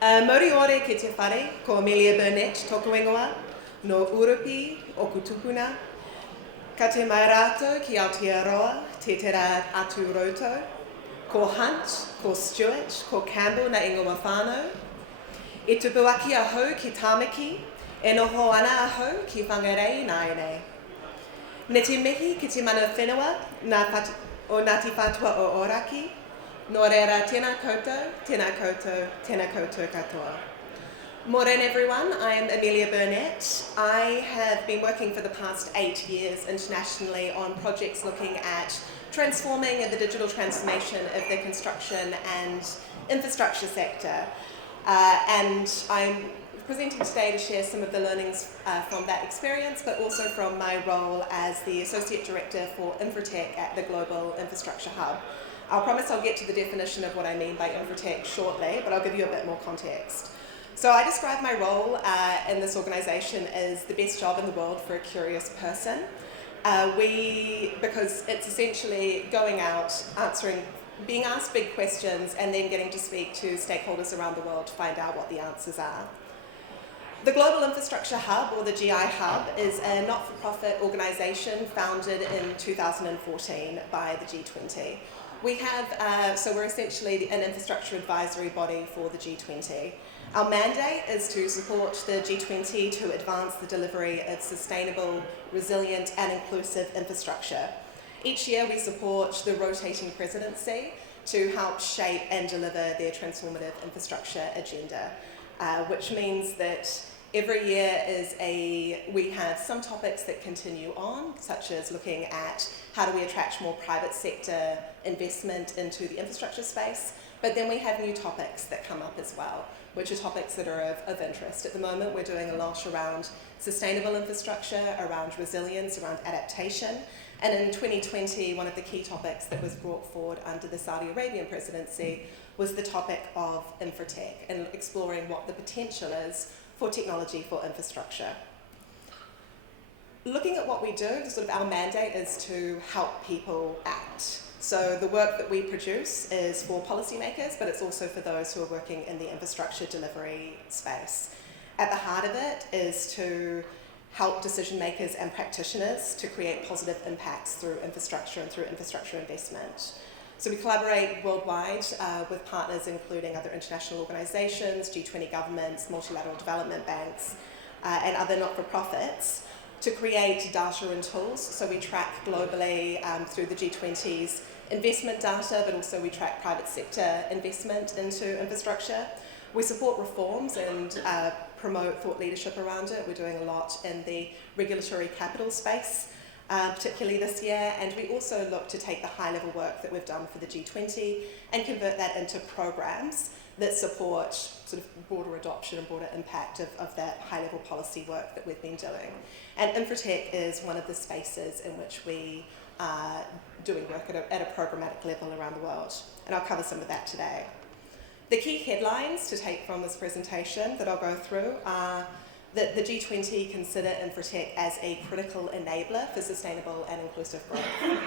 Moriore ki te whare, ko Amelia Burnett tōku ingoa, no Urupi o Kutupuna. Ka te mai rātou ki Aotearoa, te tera atu rautou. Ko Hunt, ko Stewart, ko Campbell na ingoa whānau. E tupu aki a hau ki Tāmaki, e noho ana a hau ki whangarei nāenei. Ne te mihi ki te mana whenua o Ngāti Whātua o Ōraki. Nō reira, tēnā koutou, tēnā koutou, tēnā koutou katoa. Morena everyone, I'm Amelia Burnett. I have been working for the past 8 years internationally on projects looking at transforming the digital transformation of the construction and infrastructure sector. And I'm presenting today to share some of the learnings from that experience, but also from my role as the Associate Director for Infratech at the Global Infrastructure Hub. I promise I'll get to the definition of what I mean by Infratech shortly, but I'll give you a bit more context. So I describe my role in this organisation as the best job in the world for a curious person. Because it's essentially going out, being asked big questions and then getting to speak to stakeholders around the world to find out what the answers are. The Global Infrastructure Hub, or the GI Hub, is a not-for-profit organisation founded in 2014 by the G20. We have, so we're essentially an infrastructure advisory body for the G20. Our mandate is to support the G20 to advance the delivery of sustainable, resilient and inclusive infrastructure. Each year we support the rotating presidency to help shape and deliver their transformative infrastructure agenda, which means that every year we have some topics that continue on, such as looking at how do we attract more private sector investment into the infrastructure space, but then we have new topics that come up as well, which are topics that are of interest. At the moment, we're doing a lot around sustainable infrastructure, around resilience, around adaptation. And in 2020, one of the key topics that was brought forward under the Saudi Arabian presidency was the topic of infratech and exploring what the potential is for technology for infrastructure. Looking at what we do, sort of our mandate is to help people act. So the work that we produce is for policymakers, but it's also for those who are working in the infrastructure delivery space. At the heart of it is to help decision makers and practitioners to create positive impacts through infrastructure and through infrastructure investment. So we collaborate worldwide with partners including other international organisations, G20 governments, multilateral development banks, and other not-for-profits to create data and tools. So we track globally through the G20's investment data, but also we track private sector investment into infrastructure. We support reforms and promote thought leadership around it. We're doing a lot in the regulatory capital space, particularly this year, and we also look to take the high-level work that we've done for the G20 and convert that into programs that support sort of broader adoption and broader impact of that high-level policy work that we've been doing. And Infratech is one of the spaces in which we are doing work at a programmatic level around the world, and I'll cover some of that today. The key headlines to take from this presentation that I'll go through are that the G20 consider Infratech as a critical enabler for sustainable and inclusive growth.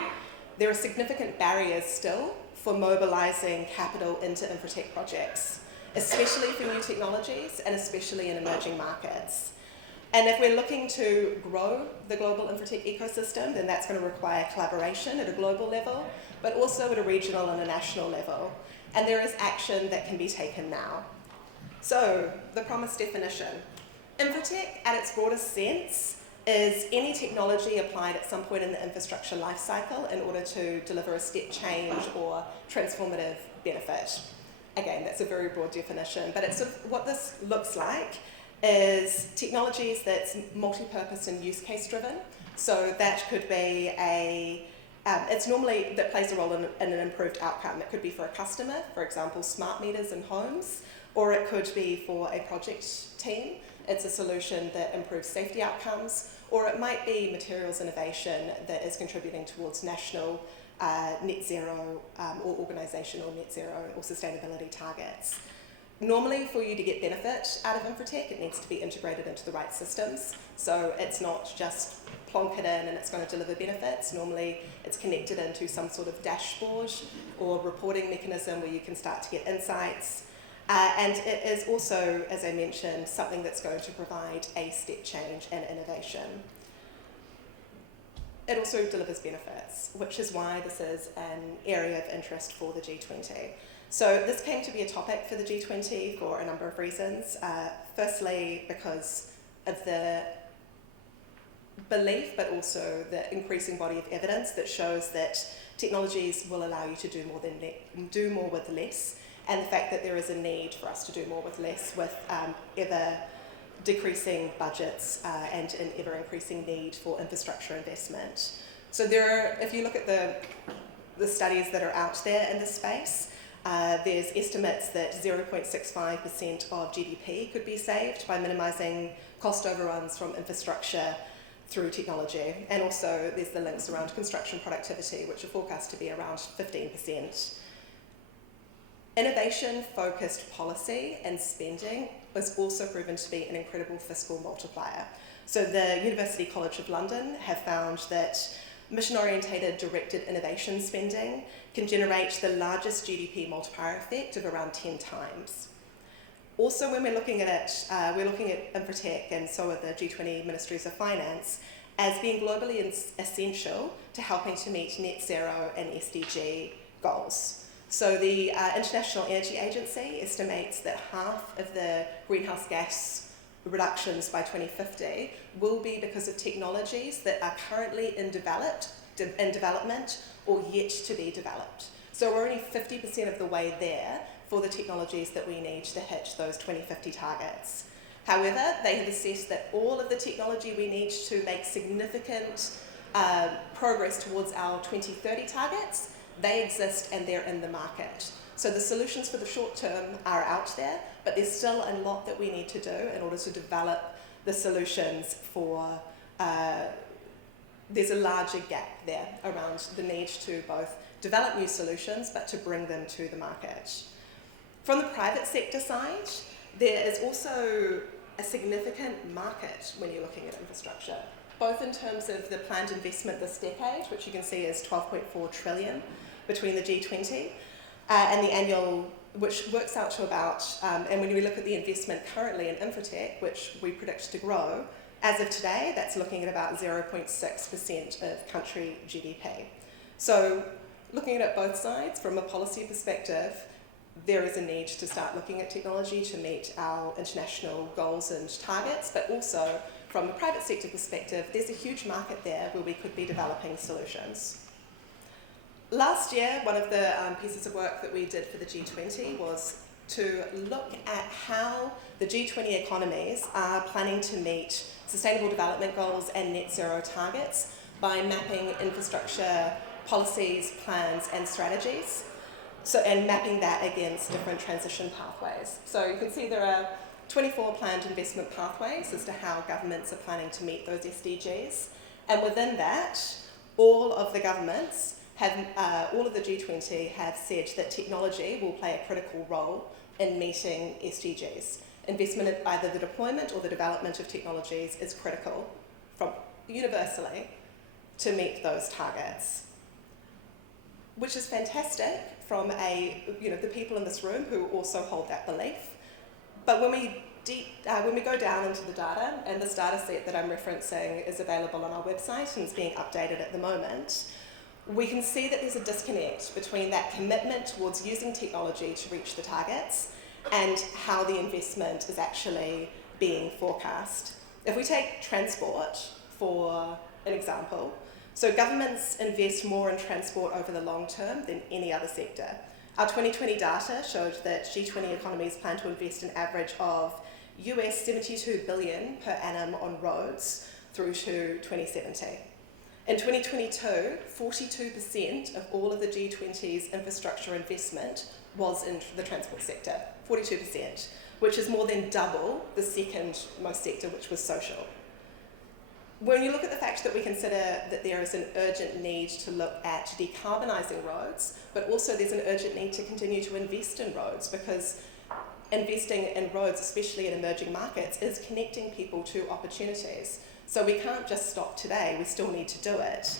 There are significant barriers still for mobilising capital into Infratech projects, especially for new technologies and especially in emerging markets. And if we're looking to grow the global Infratech ecosystem, then that's going to require collaboration at a global level, but also at a regional and a national level. And there is action that can be taken now. So, the promised definition. Infratech, at its broadest sense, is any technology applied at some point in the infrastructure life cycle in order to deliver a step change or transformative benefit. Again, that's a very broad definition, but it's sort of what this looks like is technologies that's multi-purpose and use case driven. So that could be it's normally that plays a role in an improved outcome. It could be for a customer, for example, smart meters in homes, or it could be for a project team. It's a solution that improves safety outcomes, or it might be materials innovation that is contributing towards national net zero or organisational net zero or sustainability targets. Normally, for you to get benefit out of Infratech, it needs to be integrated into the right systems. So it's not just plonk it in and it's going to deliver benefits. Normally, it's connected into some sort of dashboard or reporting mechanism where you can start to get insights. And it is also, as I mentioned, something that's going to provide a step change in innovation. It also delivers benefits, which is why this is an area of interest for the G20. So this came to be a topic for the G20 for a number of reasons. Firstly, because of the belief, but also the increasing body of evidence that shows that technologies will allow you to do more with less, and the fact that there is a need for us to do more with less, with ever decreasing budgets and an ever increasing need for infrastructure investment. So if you look at the studies that are out there in this space, there's estimates that 0.65% of GDP could be saved by minimising cost overruns from infrastructure through technology. And also there's the links around construction productivity, which are forecast to be around 15%. Innovation-focused policy and spending was also proven to be an incredible fiscal multiplier. So the University College of London have found that mission-orientated directed innovation spending can generate the largest GDP multiplier effect of around 10 times. Also, when we're looking at it, we're looking at Infotech, and so are the G20 Ministries of Finance, as being globally essential to helping to meet net zero and SDG goals. So the International Energy Agency estimates that half of the greenhouse gas reductions by 2050 will be because of technologies that are currently in development or yet to be developed. So we're only 50% of the way there for the technologies that we need to hit those 2050 targets. However, they have assessed that all of the technology we need to make significant progress towards our 2030 targets, they exist and they're in the market. So the solutions for the short term are out there, but there's still a lot that we need to do in order to develop the solutions for, there's a larger gap there around the need to both develop new solutions, but to bring them to the market. From the private sector side, there is also a significant market when you're looking at infrastructure, both in terms of the planned investment this decade, which you can see is 12.4 trillion between the G20, and the annual, which works out to about, and when we look at the investment currently in Infotech, which we predict to grow, as of today, that's looking at about 0.6% of country GDP. So looking at it both sides, from a policy perspective, there is a need to start looking at technology to meet our international goals and targets, but also from a private sector perspective, there's a huge market there where we could be developing solutions. Last year, one of the pieces of work that we did for the G20 was to look at how the G20 economies are planning to meet sustainable development goals and net zero targets by mapping infrastructure policies, plans and strategies, and mapping that against different transition pathways. So you can see there are 24 planned investment pathways as to how governments are planning to meet those SDGs. And within that, all of the governments all of the G20 have said that technology will play a critical role in meeting SDGs. Investment in either the deployment or the development of technologies is critical universally to meet those targets, which is fantastic from the people in this room who also hold that belief. But when we go down into the data, and this data set that I'm referencing is available on our website and is being updated at the moment, we can see that there's a disconnect between that commitment towards using technology to reach the targets and how the investment is actually being forecast. If we take transport for an example, so governments invest more in transport over the long term than any other sector. Our 2020 data showed that G20 economies plan to invest an average of US 72 billion per annum on roads through to 2070. In 2022, 42% of all of the G20's infrastructure investment was in the transport sector, 42%, which is more than double the second most sector, which was social. When you look at the fact that we consider that there is an urgent need to look at decarbonising roads, but also there's an urgent need to continue to invest in roads, because investing in roads, especially in emerging markets, is connecting people to opportunities. So we can't just stop today, we still need to do it.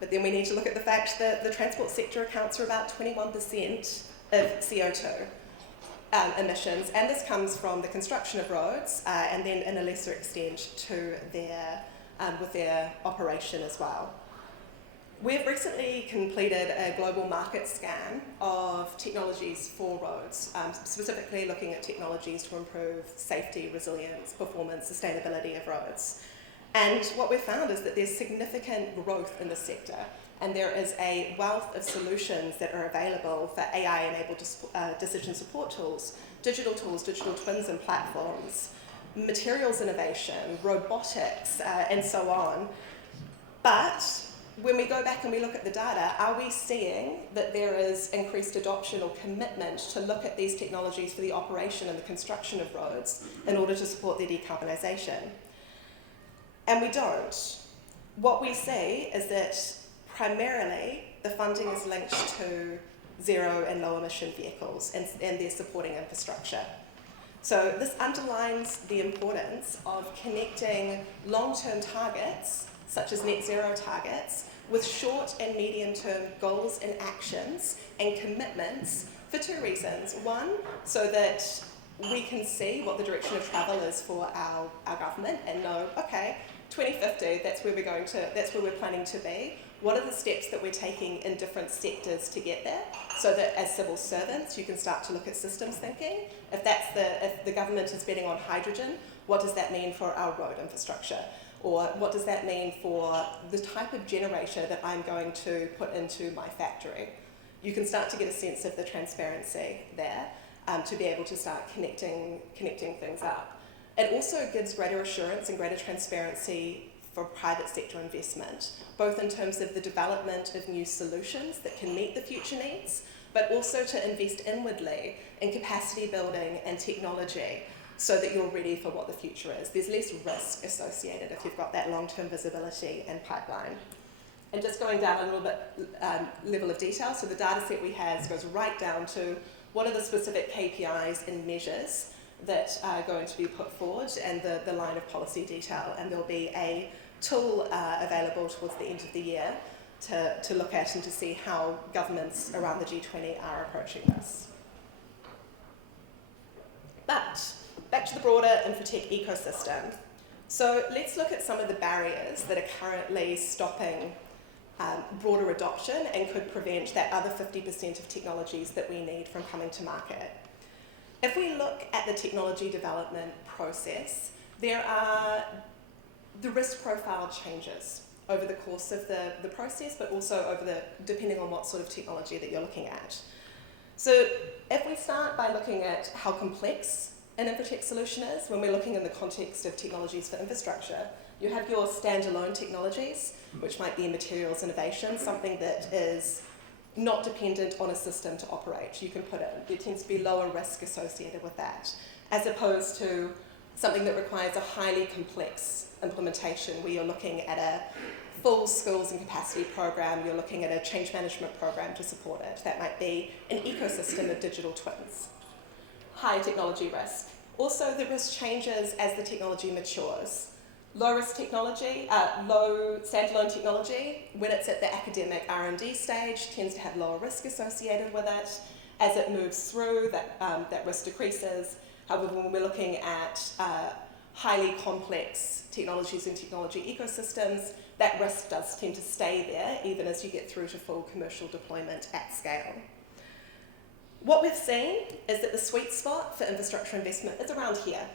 But then we need to look at the fact that the transport sector accounts for about 21% of CO2. emissions, and this comes from the construction of roads and then in a lesser extent to with their operation as well. We've recently completed a global market scan of technologies for roads, specifically looking at technologies to improve safety, resilience, performance, sustainability of roads. And what we've found is that there's significant growth in the sector, and there is a wealth of solutions that are available for AI-enabled decision support tools, digital twins and platforms, materials innovation, robotics, and so on. But when we go back and we look at the data, are we seeing that there is increased adoption or commitment to look at these technologies for the operation and the construction of roads in order to support their decarbonisation? And we don't. What we see is that primarily the funding is linked to zero and low emission vehicles and their supporting infrastructure. So this underlines the importance of connecting long-term targets, such as net zero targets, with short and medium-term goals and actions and commitments for two reasons. One, so that we can see what the direction of travel is for our government and know, okay, 2050, that's where we're planning to be. What are the steps that we're taking in different sectors to get there? So that as civil servants, you can start to look at systems thinking. If the government is betting on hydrogen, what does that mean for our road infrastructure? Or what does that mean for the type of generator that I'm going to put into my factory? You can start to get a sense of the transparency there to be able to start connecting things up. It also gives greater assurance and greater transparency for private sector investment, both in terms of the development of new solutions that can meet the future needs, but also to invest inwardly in capacity building and technology so that you're ready for what the future is. There's less risk associated if you've got that long-term visibility and pipeline. And just going down a little bit level of detail, so the data set we have goes right down to what are the specific KPIs and measures that are going to be put forward and the line of policy detail, and there'll be a tool available towards the end of the year to look at and to see how governments around the G20 are approaching this. But back to the broader infotech ecosystem. So let's look at some of the barriers that are currently stopping broader adoption and could prevent that other 50% of technologies that we need from coming to market. If we look at the technology development process, the risk profile changes over the course of the process, but also depending on what sort of technology that you're looking at. So if we start by looking at how complex an infotech solution is, when we're looking in the context of technologies for infrastructure, you have your standalone technologies, which might be materials innovation, something that is not dependent on a system to operate. You can put it, there tends to be lower risk associated with that, as opposed to something that requires a highly complex implementation where you're looking at a full skills and capacity program, you're looking at a change management program to support it. That might be an ecosystem of digital twins. High technology risk. Also, the risk changes as the technology matures. Low risk technology, low standalone technology, when it's at the academic R&D stage, tends to have lower risk associated with it. As it moves through, that risk decreases. However, when we're looking at highly complex technologies and technology ecosystems, that risk does tend to stay there even as you get through to full commercial deployment at scale. What we've seen is that the sweet spot for infrastructure investment is around here.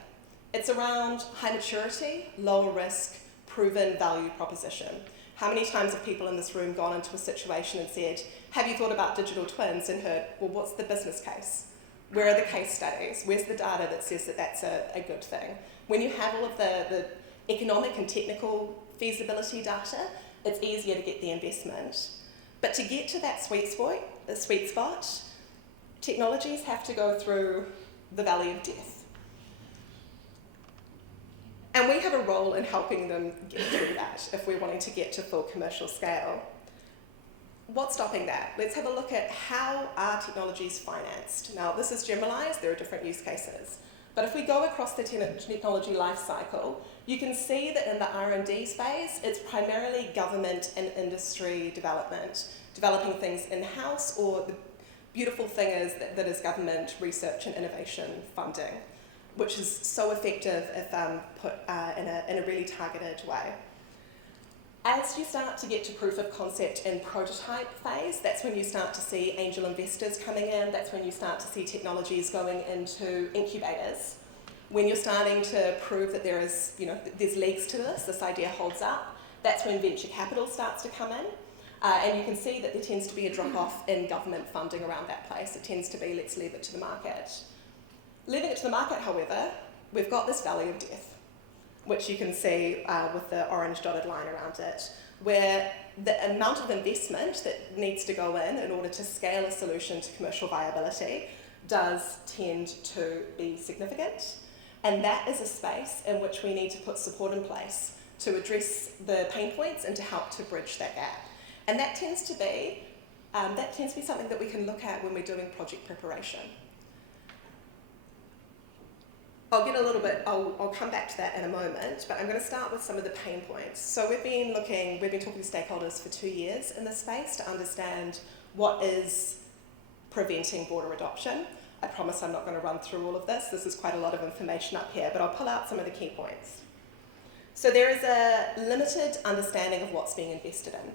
It's around high maturity, lower risk, proven value proposition. How many times have people in this room gone into a situation and said, have you thought about digital twins, and heard, well, what's the business case? Where are the case studies? Where's the data that says that that's a good thing? When you have all of the economic and technical feasibility data, it's easier to get the investment. But to get to that sweet spot, technologies have to go through the valley of death. And we have a role in helping them get through that if we're wanting to get to full commercial scale. What's stopping that? Let's have a look at how are technologies financed. Now, this is generalized, there are different use cases. But if we go across the technology life cycle, you can see that in the R&D space, it's primarily government and industry development, developing things in-house or beautiful thing is that is government research and innovation funding, which is so effective if put in a really targeted way. As you start to get to proof of concept and prototype phase, that's when you start to see angel investors coming in, that's when you start to see technologies going into incubators. When you're starting to prove that there's legs to this idea holds up, that's when venture capital starts to come in. And you can see that there tends to be a drop-off in government funding around that place. It tends to be, let's leave it to the market. Leaving it to the market, however, we've got this valley of death, which you can see with the orange dotted line around it, where the amount of investment that needs to go in order to scale a solution to commercial viability does tend to be significant. And that is a space in which we need to put support in place to address the pain points and to help to bridge that gap. And that tends to be something that we can look at when we're doing project preparation. I'll come back to that in a moment, but I'm going to start with some of the pain points. So we've been talking to stakeholders for 2 years in this space to understand what is preventing broader adoption. I promise I'm not going to run through all of this. This is quite a lot of information up here, but I'll pull out some of the key points. So there is a limited understanding of what's being invested in.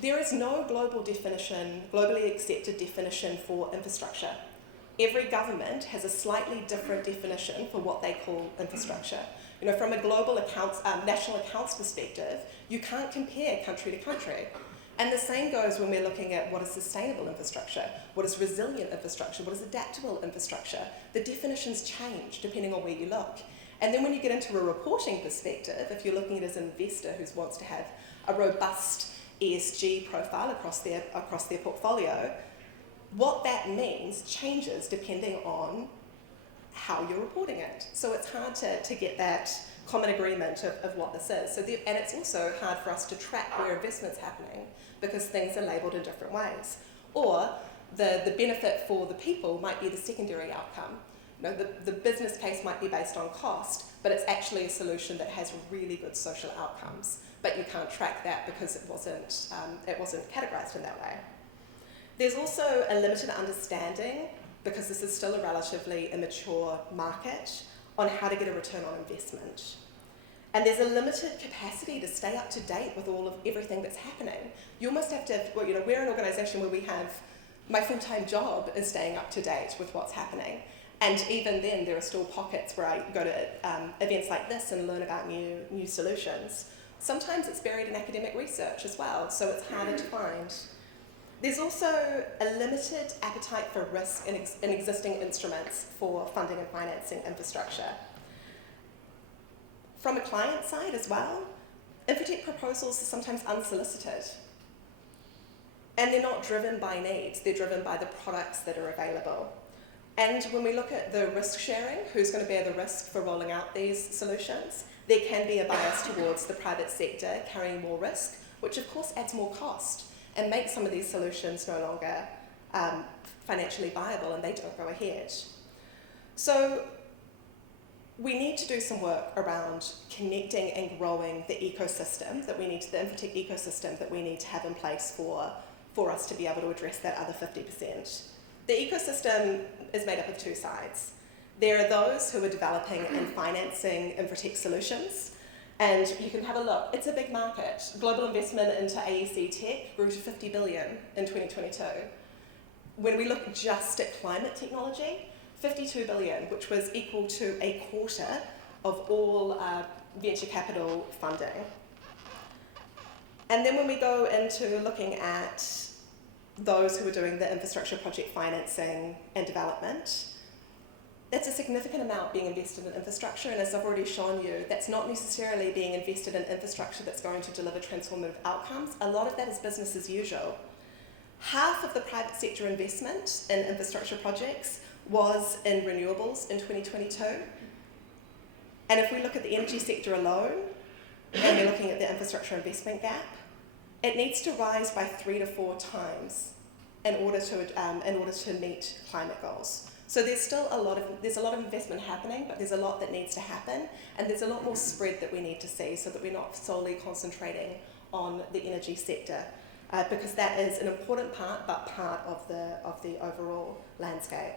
There is no globally accepted definition for infrastructure. Every government has a slightly different definition for what they call infrastructure. From a global national accounts perspective, you can't compare country to country. And the same goes when we're looking at what is sustainable infrastructure, what is resilient infrastructure, what is adaptable infrastructure. The definitions change depending on where you look. And then when you get into a reporting perspective, if you're looking at it as an investor who wants to have a robust ESG profile across their portfolio, what that means changes depending on how you're reporting it. So it's hard to get that common agreement of what this is. And it's also hard for us to track where investment's happening because things are labelled in different ways. Or the benefit for the people might be the secondary outcome. The business case might be based on cost, but it's actually a solution that has really good social outcomes. But you can't track that because it wasn't categorised in that way. There's also a limited understanding, because this is still a relatively immature market, on how to get a return on investment. And there's a limited capacity to stay up to date with everything that's happening. You almost have to, we're an organisation where my full-time job is staying up to date with what's happening. And even then, there are still pockets where I go to events like this and learn about new solutions. Sometimes it's buried in academic research as well, so it's harder to find. There's also a limited appetite for risk in existing instruments for funding and financing infrastructure. From a client side as well, infotech proposals are sometimes unsolicited. And they're not driven by needs, they're driven by the products that are available. And when we look at the risk sharing, who's going to bear the risk for rolling out these solutions, there can be a bias towards the private sector carrying more risk, which of course adds more cost and makes some of these solutions no longer financially viable and they don't go ahead. So we need to do some work around connecting and growing the ecosystem the infotech ecosystem that we need to have in place for us to be able to address that other 50%. The ecosystem is made up of two sides. There are those who are developing and financing infotech solutions, and you can have a look. It's a big market. Global investment into AEC tech grew to $50 billion in 2022. When we look just at climate technology, $52 billion, which was equal to a quarter of all venture capital funding. And then when we go into looking at those who are doing the infrastructure project financing and development, that's a significant amount being invested in infrastructure, and as I've already shown you, that's not necessarily being invested in infrastructure that's going to deliver transformative outcomes. A lot of that is business as usual. Half of the private sector investment in infrastructure projects was in renewables in 2022. And if we look at the energy sector alone, and we're looking at the infrastructure investment gap, it needs to rise by 3 to 4 times in order to meet climate goals. So there's a lot of investment happening, but there's a lot that needs to happen, and there's a lot more spread that we need to see so that we're not solely concentrating on the energy sector. because that is an important part, but part of the overall landscape.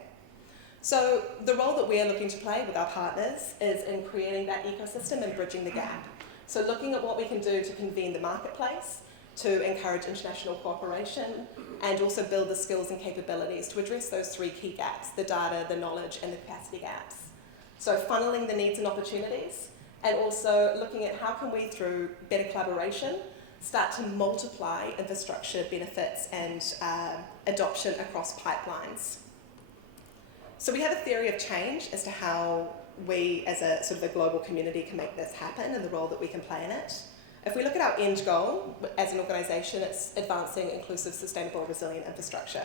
So the role that we are looking to play with our partners is in creating that ecosystem and bridging the gap. So looking at what we can do to convene the marketplace, to encourage international cooperation, and also build the skills and capabilities to address those three key gaps: the data, the knowledge, and the capacity gaps. So funneling the needs and opportunities, and also looking at how can we, through better collaboration, start to multiply infrastructure benefits and adoption across pipelines. So we have a theory of change as to how we as a sort of a global community can make this happen and the role that we can play in it. If we look at our end goal as an organisation, it's advancing inclusive, sustainable, resilient infrastructure.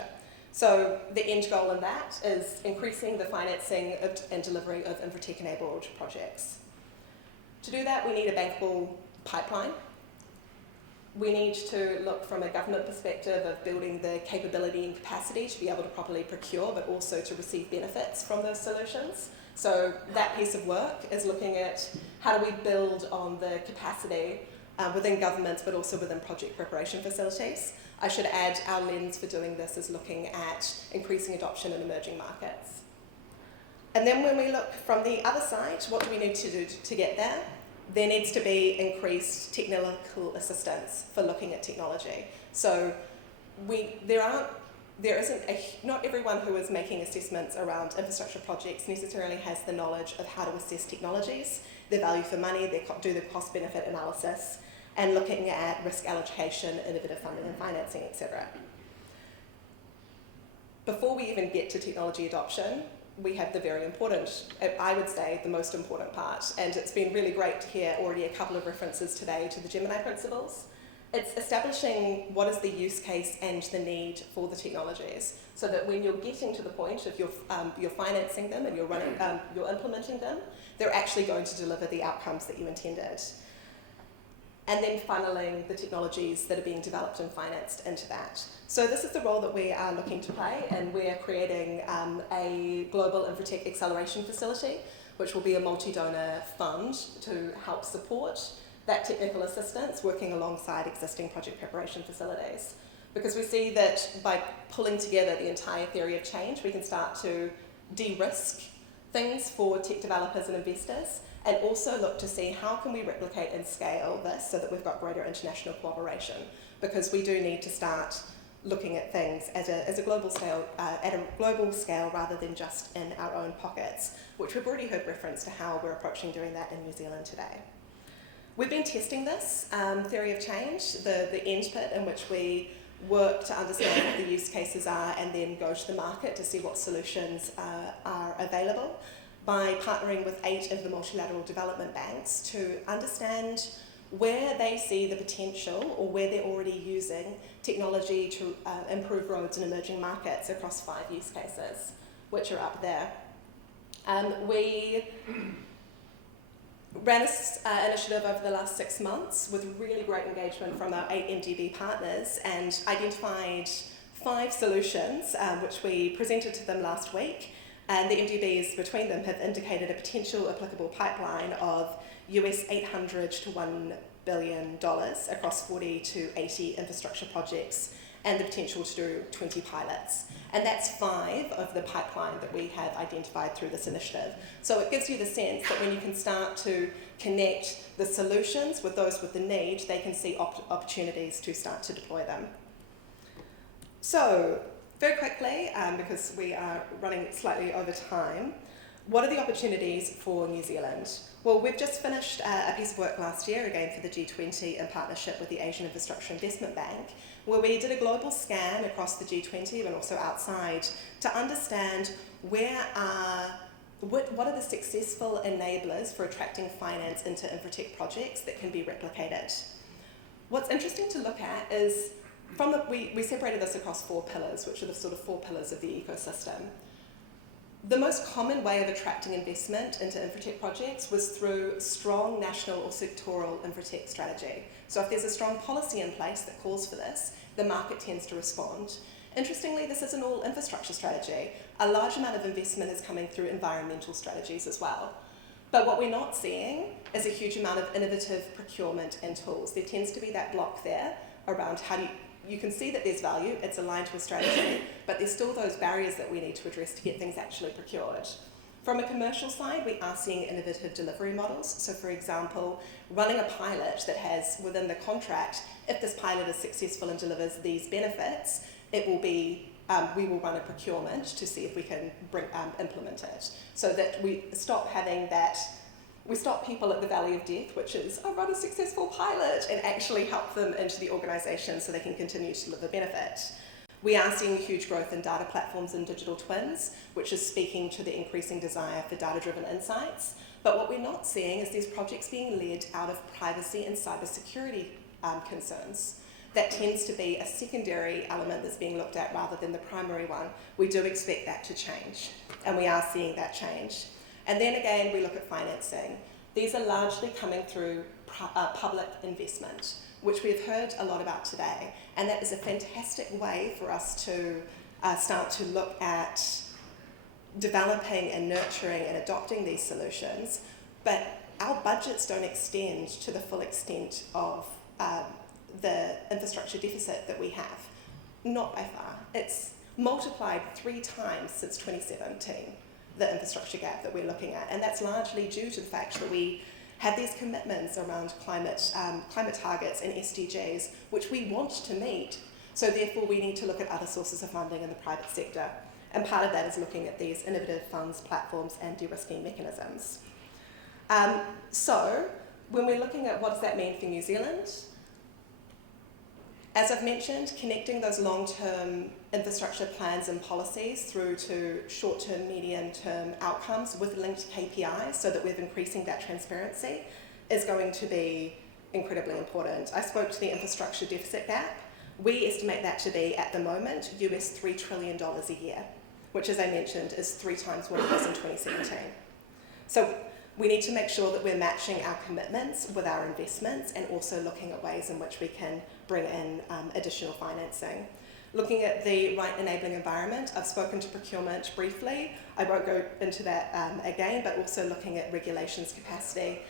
So the end goal in that is increasing the financing and delivery of infratech-enabled projects. To do that, we need a bankable pipeline. We need to look from a government perspective of building the capability and capacity to be able to properly procure, but also to receive benefits from those solutions. So that piece of work is looking at how do we build on the capacity within governments, but also within project preparation facilities. I should add our lens for doing this is looking at increasing adoption in emerging markets. And then when we look from the other side, what do we need to do to get there? There needs to be increased technical assistance for looking at technology. So not everyone who is making assessments around infrastructure projects necessarily has the knowledge of how to assess technologies, their value for money, do the cost-benefit analysis, and looking at risk allocation, innovative funding and financing, etc. Before we even get to technology adoption, we have the very important, I would say, the most important part, and it's been really great to hear already a couple of references today to the Gemini principles. It's establishing what is the use case and the need for the technologies, so that when you're getting to the point of you're financing them and you're implementing them, they're actually going to deliver the outcomes that you intended. And then funneling the technologies that are being developed and financed into that. So this is the role that we are looking to play, and we're creating a global infratech acceleration facility, which will be a multi-donor fund to help support that technical assistance working alongside existing project preparation facilities. Because we see that by pulling together the entire theory of change, we can start to de-risk things for tech developers and investors, and also look to see how can we replicate and scale this so that we've got greater international cooperation, because we do need to start looking at things as a global scale, at a global scale rather than just in our own pockets, which we've already heard reference to how we're approaching doing that in New Zealand today. We've been testing this theory of change, the end bit in which we work to understand what the use cases are and then go to the market to see what solutions are available, by partnering with 8 of the multilateral development banks to understand where they see the potential or where they're already using technology to improve roads in emerging markets across 5 use cases, which are up there. We ran this initiative over the last 6 months with really great engagement from our 8 MDB partners, and identified 5 solutions which we presented to them last week. And the MDBs between them have indicated a potential applicable pipeline of US $800 to $1 billion across 40 to 80 infrastructure projects, and the potential to do 20 pilots. And that's 5 of the pipeline that we have identified through this initiative. So it gives you the sense that when you can start to connect the solutions with those with the need, they can see opportunities to start to deploy them. So, very quickly, because we are running slightly over time, what are the opportunities for New Zealand? Well, we've just finished a piece of work last year, again for the G20 in partnership with the Asian Infrastructure Investment Bank, where we did a global scan across the G20 but also outside to understand what are the successful enablers for attracting finance into infratech projects that can be replicated. What's interesting to look at is we separated this across 4 pillars, which are the sort of 4 pillars of the ecosystem. The most common way of attracting investment into infratech projects was through strong national or sectoral infratech strategy. So if there's a strong policy in place that calls for this, the market tends to respond. Interestingly, this isn't all infrastructure strategy. A large amount of investment is coming through environmental strategies as well. But what we're not seeing is a huge amount of innovative procurement and tools. There tends to be that block there around how do you can see that there's value, it's aligned to a strategy, but there's still those barriers that we need to address to get things actually procured. From a commercial side, we are seeing innovative delivery models. So for example, running a pilot that has within the contract, if this pilot is successful and delivers these benefits, it will be, we will run a procurement to see if we can implement it. So that we stop having that, we stop people at the valley of death, which is, oh, run a successful pilot, and actually help them into the organisation so they can continue to deliver benefit. We are seeing huge growth in data platforms and digital twins, which is speaking to the increasing desire for data-driven insights. But what we're not seeing is these projects being led out of privacy and cybersecurity concerns. That tends to be a secondary element that's being looked at rather than the primary one. We do expect that to change, and we are seeing that change. And then again, we look at financing. These are largely coming through public investment, which we've heard a lot about today. And that is a fantastic way for us to start to look at developing and nurturing and adopting these solutions. But our budgets don't extend to the full extent of the infrastructure deficit that we have. Not by far. It's multiplied 3 times since 2017, the infrastructure gap that we're looking at. And that's largely due to the fact that we have these commitments around climate targets and SDGs, which we want to meet. So therefore we need to look at other sources of funding in the private sector. And part of that is looking at these innovative funds, platforms, and de-risking mechanisms. So when we're looking at what does that mean for New Zealand, as I've mentioned, connecting those long-term infrastructure plans and policies through to short-term, medium-term outcomes with linked KPIs so that we're increasing that transparency is going to be incredibly important. I spoke to the infrastructure deficit gap. We estimate that to be, at the moment, US $3 trillion a year, which, as I mentioned, is 3 times what it was in 2017. So we need to make sure that we're matching our commitments with our investments and also looking at ways in which we can bring in additional financing. Looking at the right enabling environment, I've spoken to procurement briefly. I won't go into that again, but also looking at regulations capacity.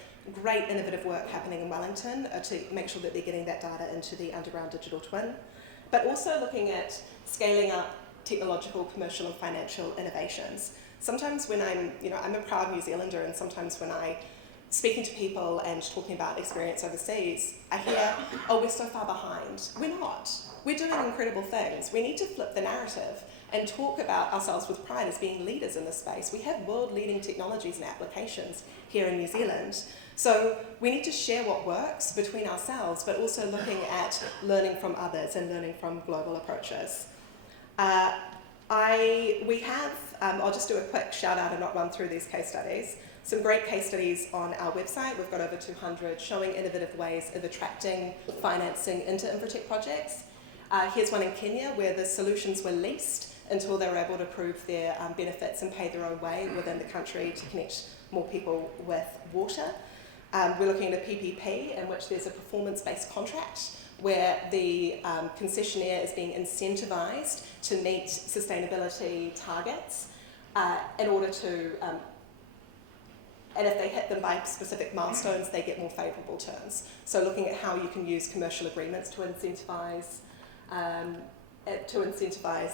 Great innovative work happening in Wellington to make sure that they're getting that data into the underground digital twin. But also looking at scaling up technological, commercial and financial innovations. Sometimes when I'm a proud New Zealander, and sometimes when I speaking to people and talking about experience overseas, I hear, oh, we're so far behind. We're not. We're doing incredible things. We need to flip the narrative and talk about ourselves with pride as being leaders in this space. We have world-leading technologies and applications here in New Zealand. So we need to share what works between ourselves, but also looking at learning from others and learning from global approaches. I'll just do a quick shout out and not run through these case studies. Some great case studies on our website. We've got over 200 showing innovative ways of attracting financing into infratech projects. Here's one in Kenya where the solutions were leased until they were able to prove their benefits and pay their own way within the country to connect more people with water. We're looking at a PPP in which there's a performance-based contract where the concessionaire is being incentivized to meet sustainability targets in order to, and if they hit them by specific milestones, they get more favorable terms. So looking at how you can use commercial agreements to incentivize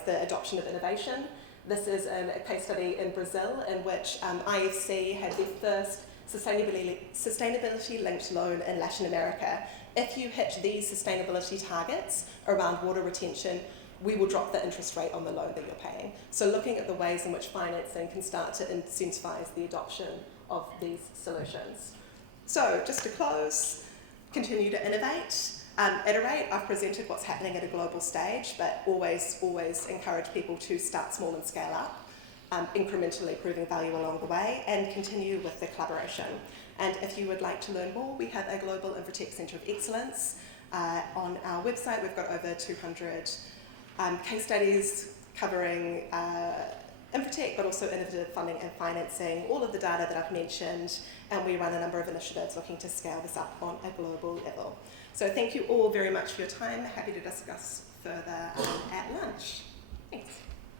the adoption of innovation. This is a case study in Brazil in which IFC had their first sustainability-linked loan in Latin America. If you hit these sustainability targets around water retention, we will drop the interest rate on the loan that you're paying. So looking at the ways in which financing can start to incentivize the adoption of these solutions. So just to close, continue to innovate, iterate. I've presented what's happening at a global stage, but always encourage people to start small and scale up, incrementally proving value along the way, and continue with the collaboration. And if you would like to learn more, we have a Global Infratech Centre of Excellence. On our website, we've got over 200 case studies covering infratech, but also innovative funding and financing, all of the data that I've mentioned, and we run a number of initiatives looking to scale this up on a global level. So thank you all very much for your time. Happy to discuss further at lunch. Thanks.